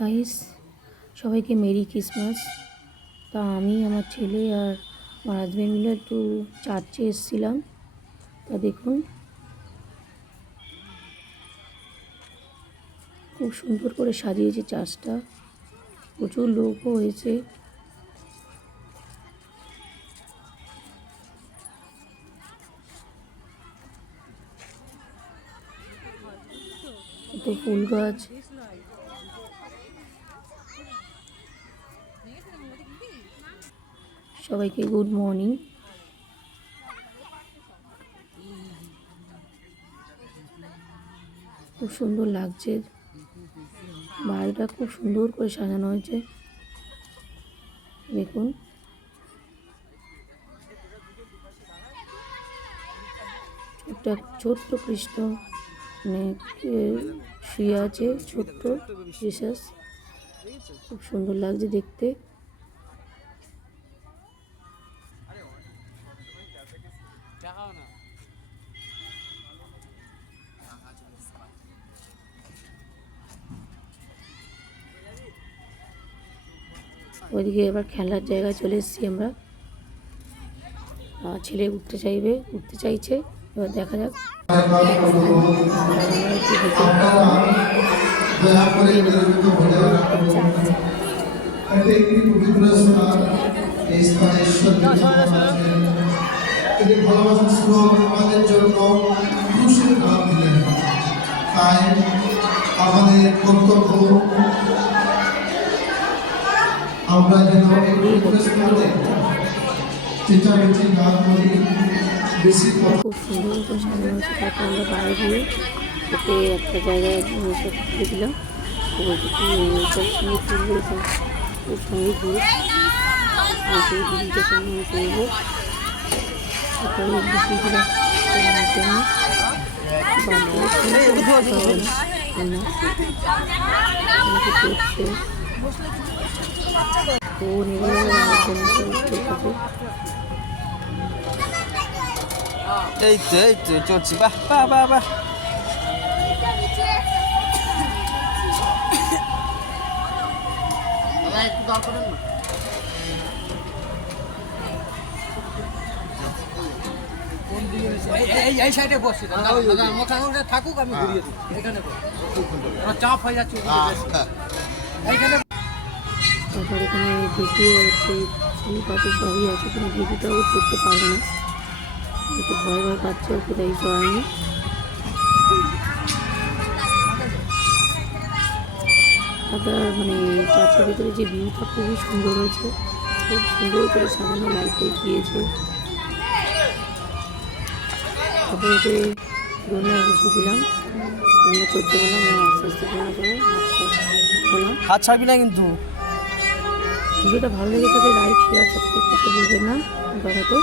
Guys, সবাইকে merry Christmas. তা আমি আমার ছেলে আর আমার হাজব্যান্ড মিলে একটু চার্চে এসেছিলাম। তা দেখুন, খুব সুন্দর করে সাজিয়েছে চার্চটা, প্রচুর লোকও হয়েছে। তো ফুল গাছ, সবাইকে গুড মর্নিং। খুব সুন্দর লাগছে, বাড়িটা খুব সুন্দর করে সাজানো হয়েছে। দেখুন, ছোট্ট কৃষ্ণ শুয়ে আছে, ছোট্ট জিসাস। খুব সুন্দর লাগছে দেখতে। ওইদিকে এবার খেলার জায়গায় চলে এসেছি আমরা। ছেলে উঠতে চাইছে, এবার দেখা যাক। আমাদের জন্য তাই আমাদের কর্তব্য আমরা যেন চেঁচামেচি না করি, বেশি খুব সুন্দর করে সাজানো হয়েছে। তারপর আমরা বাইরে গিয়ে ওকে একটা জায়গায় তুলে দিলাম। বলতে কি সব সঙ্গে তুলবে, ওর সঙ্গে ঘুরে দিদিকে সঙ্গে করবো। তারপরে বসিয়ে দিলাম আমার জন্য। ও নিয়ে আমার জন্য এই তো চলছি, বাহ বাহ বাহ বাহ। এই সাইডে বসছি দাদা, থাকুক, আমি ঘুরিয়ে দিই এখানে। চাপ হয়ে যাচ্ছে এইখানে। তারপর এখানে ভিডিও হচ্ছে, ফুল পাতে সবই আছে, কিন্তু ভিডিওটাও চড়তে পারবে না, একটু ভয় পাচ্ছে, ওকে তাই চড়ায়নি। চার্চের ভিতরে যে ভিউটা খুবই সুন্দর হয়েছে, খুব সুন্দর করে সাজানো, লাইট দিয়েছে। তারপরে ওকে দোলনায় বসিয়ে দিলাম, আমরা চড়তে গেলাম, আস্তে আস্তে করে হাত ছাড়বি না কিন্তু। ভিডিওটা ভালো লেগে থাকে লাইক শেয়ার সাবস্ক্রাইব করতে ভুলবেন না। কথা তো